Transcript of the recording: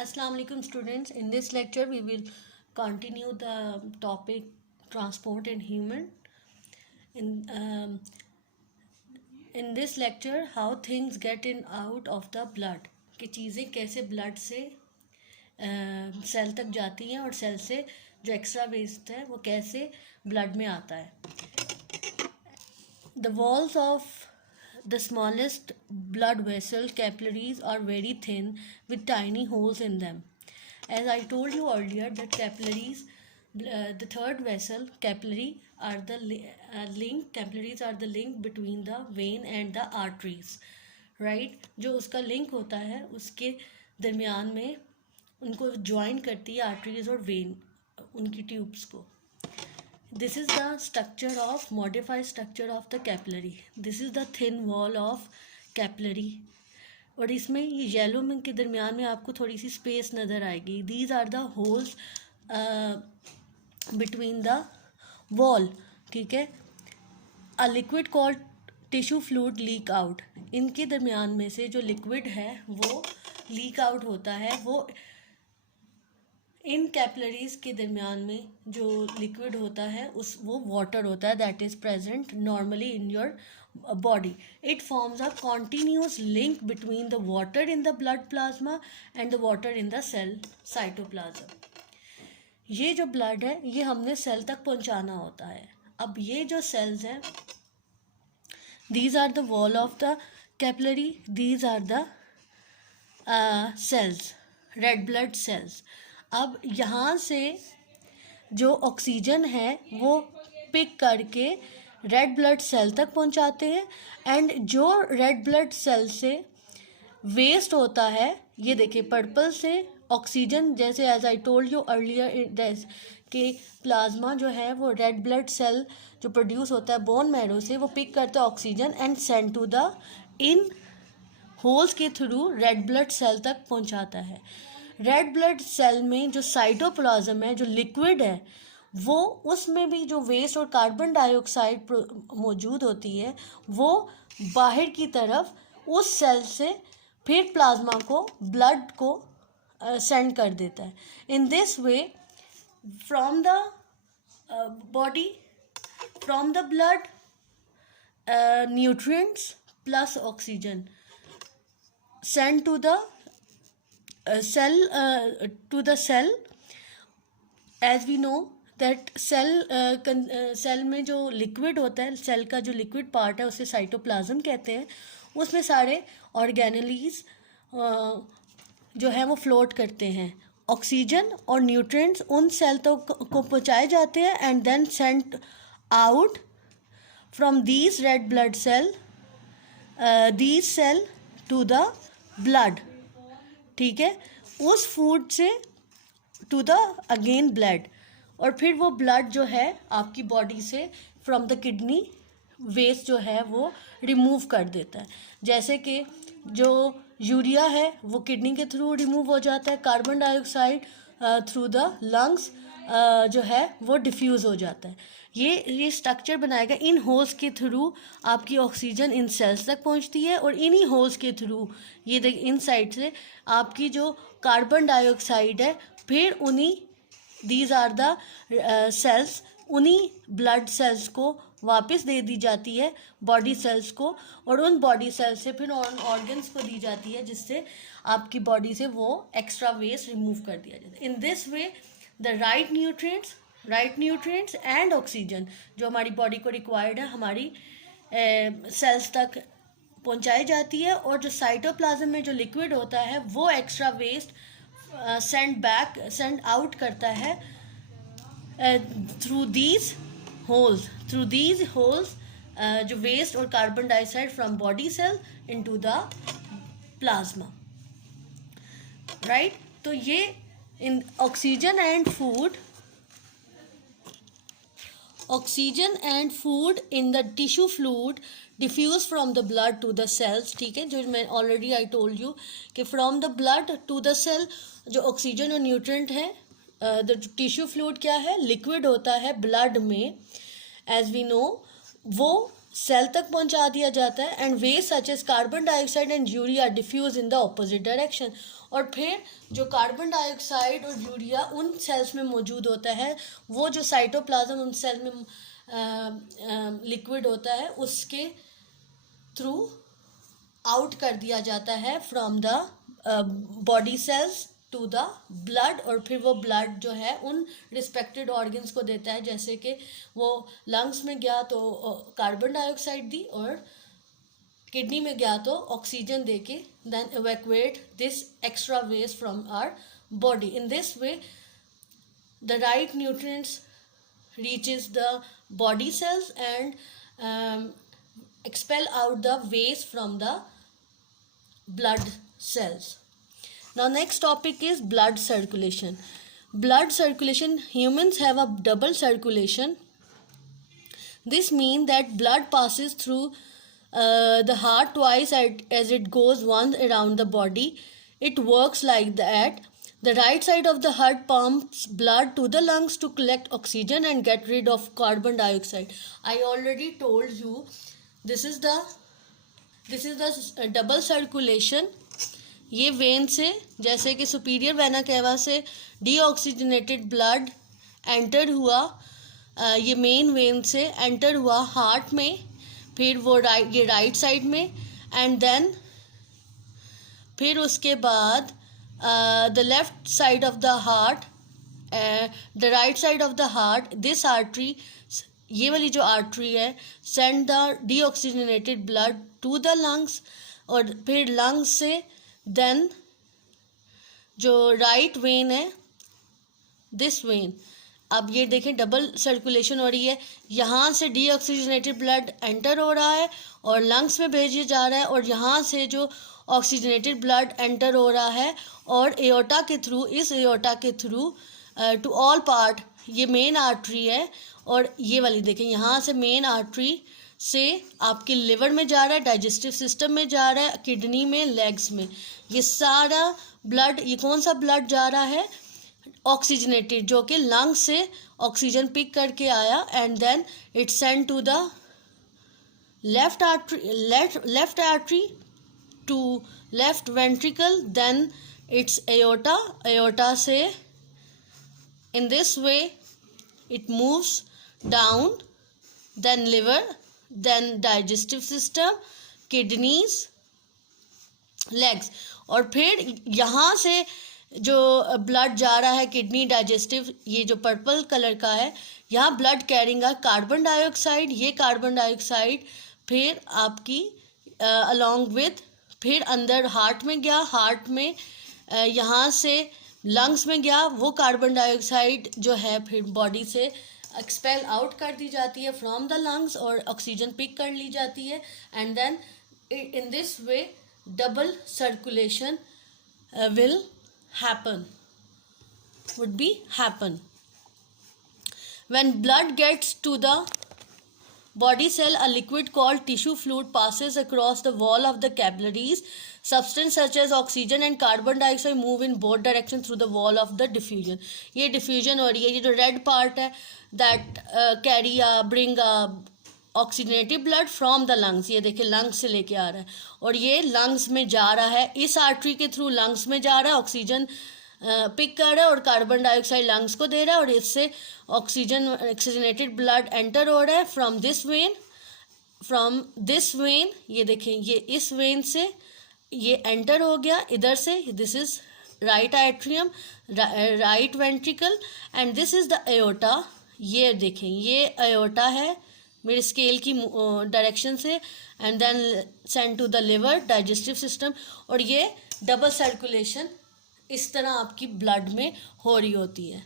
Assalamu alaikum students. In this lecture we will continue the topic transport and human. In in this lecture how things get in out of the blood, कि चीज़ें कैसे blood से cell तक जाती हैं और cell से जो एक्स्ट्रा वेस्ट है वो कैसे ब्लड में आता है. The walls of the smallest blood vessel capillaries are very thin with tiny holes in them. As I told you earlier that capillaries, the third vessel capillary are the link. Capillaries are the link between the vein and the arteries, right? जो उसका link होता है उसके दरमियान में उनको join करती है आर्टरीज और वेन उनकी ट्यूब्स को. This is the structure of modified structure of the capillary. This is the thin wall of capillary. और इसमें ये येलो में के दरमियान में आपको थोड़ी सी स्पेस नज़र आएगी. These are the holes between the wall. ठीक है. A liquid called tissue fluid leak out. इनके दरमियान में से जो लिक्विड है वो लीक आउट होता है. वो इन कैपिलरीज के दरमियान में जो लिक्विड होता है वो वाटर होता है that is present normally in your body. It forms a continuous link between the water in the blood plasma and the water in the cell cytoplasm. ये जो ब्लड है ये हमने सेल तक पहुंचाना होता है. अब ये जो सेल्स हैं these are the wall of the capillary, these are the cells, red blood cells. अब यहाँ से जो ऑक्सीजन है वो पिक करके रेड ब्लड सेल तक पहुँचाते हैं एंड जो रेड ब्लड सेल से वेस्ट होता है ये देखिए पर्पल से ऑक्सीजन, जैसे as I told you earlier कि प्लाज्मा जो है वो रेड ब्लड सेल जो प्रोड्यूस होता है बोन मैरो से वो पिक करता है oxygen and send to the in holes के थ्रू रेड ब्लड सेल तक पहुँचाता है. रेड ब्लड सेल में जो साइटोप्लाज्म है जो लिक्विड है वो उसमें भी जो वेस्ट और कार्बन डाइऑक्साइड मौजूद होती है वो बाहर की तरफ उस सेल से फिर प्लाज्मा को ब्लड को सेंड कर देता है. In this way from the body from the blood nutrients plus oxygen send to the cell to the cell. As we know that cell में जो लिक्विड होता है सेल का जो लिक्विड पार्ट है उसे साइटोप्लाज्म कहते हैं. उसमें सारे ऑर्गेनेलीज जो है वो फ्लोट करते हैं. ऑक्सीजन और न्यूट्रिएंट्स उन सेल को पहुँचाए जाते हैं and then sent out from these red blood cell these cell to the blood. ठीक है. उस फूड से टू द अगेन ब्लड और फिर वो ब्लड जो है आपकी बॉडी से फ्रॉम द किडनी वेस्ट जो है वो रिमूव कर देता है. जैसे कि जो यूरिया है वो किडनी के थ्रू रिमूव हो जाता है. Carbon dioxide through the lungs जो है वो डिफ्यूज़ हो जाता है. ये स्ट्रक्चर बनाएगा. इन होल्स के थ्रू आपकी ऑक्सीजन इन सेल्स तक पहुंचती है और इन्हीं होल्स के थ्रू ये देख इन साइड से आपकी जो कार्बन डाइऑक्साइड है फिर उन्हीं दीज आर द सेल्स उन्हीं ब्लड सेल्स को वापस दे दी जाती है बॉडी सेल्स को और उन बॉडी सेल्स से फिर ऑर्गन्स को दी जाती है जिससे आपकी बॉडी से वो एक्स्ट्रा वेस्ट रिमूव कर दिया जाता है. In this way the right nutrients and oxygen जो हमारी बॉडी को रिक्वायर्ड है हमारी सेल्स तक पहुंचाई जाती है और जो साइटोप्लाज्म में जो लिक्विड होता है वो एक्स्ट्रा वेस्ट सेंड आउट करता है थ्रू दीज होल्स जो वेस्ट और carbon dioxide from body cell into the plasma, right. तो ये इन oxygen and food in the tissue fluid diffuse from the blood to the cells. ठीक है. जो मैं already I told you कि from the blood to the cell जो oxygen और nutrient है द टिश्यू फ्लूइड क्या है लिक्विड होता है ब्लड में एज वी नो वो सेल तक पहुंचा दिया जाता है and waste such as carbon dioxide and urea diffuse in the opposite direction. और फिर जो कार्बन डाइऑक्साइड और यूरिया उन सेल्स में मौजूद होता है, वो जो साइटोप्लाज्म उन सेल में लिक्विड होता है उसके थ्रू आउट कर दिया जाता है from the body cells to the blood, और फिर वो ब्लड जो है उन रिस्पेक्टेड ऑर्गन्स को देता है, जैसे कि वो लंग्स में गया तो कार्बन डाइऑक्साइड दी, और किडनी में गया तो ऑक्सीजन देके then evacuate this extra waste from our body. In this way the right nutrients reaches the body cells and expel out the waste from the blood cells. Now next topic is blood circulation. Blood circulation, humans have a double circulation. This means that blood passes through the heart twice as it goes once around the body. It works like that. The right side of the heart pumps blood to the lungs to collect oxygen and get rid of carbon dioxide. I already told you this is the double circulation. ये when से, जैसे कि superior vena cava से deoxygenated blood enter हुआ, ये main vein से enter हुआ heart में, फिर वो ये राइट साइड में, एंड देन फिर उसके बाद the left side of the heart, the right side of the heart, this artery, ये वाली जो आर्टरी है, send the deoxygenated blood to the lungs, और फिर lungs से then जो right vein है, this vein, अब ये देखें डबल सर्कुलेशन हो रही है, यहाँ से डीऑक्सीजनेटेड ब्लड एंटर हो रहा है और लंग्स में भेजा जा रहा है, और यहाँ से जो ऑक्सीजनेटेड ब्लड एंटर हो रहा है और एओर्टा के थ्रू, इस एओर्टा के थ्रू टू ऑल पार्ट, ये मेन आर्टरी है, और ये वाली देखें यहाँ से मेन आर्टरी से आपके लिवर में जा रहा है, डाइजेस्टिव सिस्टम में जा रहा है, किडनी में, लेग्स में, ये सारा ब्लड, ये कौन सा ब्लड जा रहा है, ऑक्सीजनेटेड, जो कि लंग से ऑक्सीजन पिक करके आया, and then it send to the left artery to left ventricle, then its aorta से in this way it moves down, then liver, then digestive system, kidneys, legs, और फिर यहाँ से जो ब्लड जा रहा है किडनी, डाइजेस्टिव, ये जो पर्पल कलर का है, यहाँ ब्लड कैरिंग कार्बन डाइऑक्साइड, ये कार्बन डाइऑक्साइड फिर आपकी अलॉन्ग विथ फिर अंदर हार्ट में गया, हार्ट में यहाँ से लंग्स में गया, वो कार्बन डाइऑक्साइड जो है फिर बॉडी से एक्सपेल आउट कर दी जाती है फ्रॉम द लंग्स, और ऑक्सीजन पिक कर ली जाती है, and then in this way double circulation will happen, would be happen. When blood gets to the body cell, a liquid called tissue fluid passes across the wall of the capillaries. Substance such as oxygen and carbon dioxide move in both directions through the wall of the diffusion. ये diffusion हो रही है, ये जो red part है that bring oxygenated blood from the lungs, ये देखिए lungs से लेके आ रहा है, और ये lungs में जा रहा है, इस artery के through lungs में जा रहा है, ऑक्सीजन पिक कर रहा है और कार्बन डाइऑक्साइड लंग्स को दे रहा है, और इससे ऑक्सीजनेटेड ब्लड एंटर हो रहा है फ्रॉम दिस वेन, ये देखें, ये इस वेन से ये एंटर हो गया इधर से, this is right atrium, right ventricle, and this is the aorta, ये देखें, ये एओर्टा है मेरे स्केल की डायरेक्शन से, and then send to the liver, digestive system, और ये डबल सर्कुलेशन इस तरह आपकी ब्लड में हो रही होती है.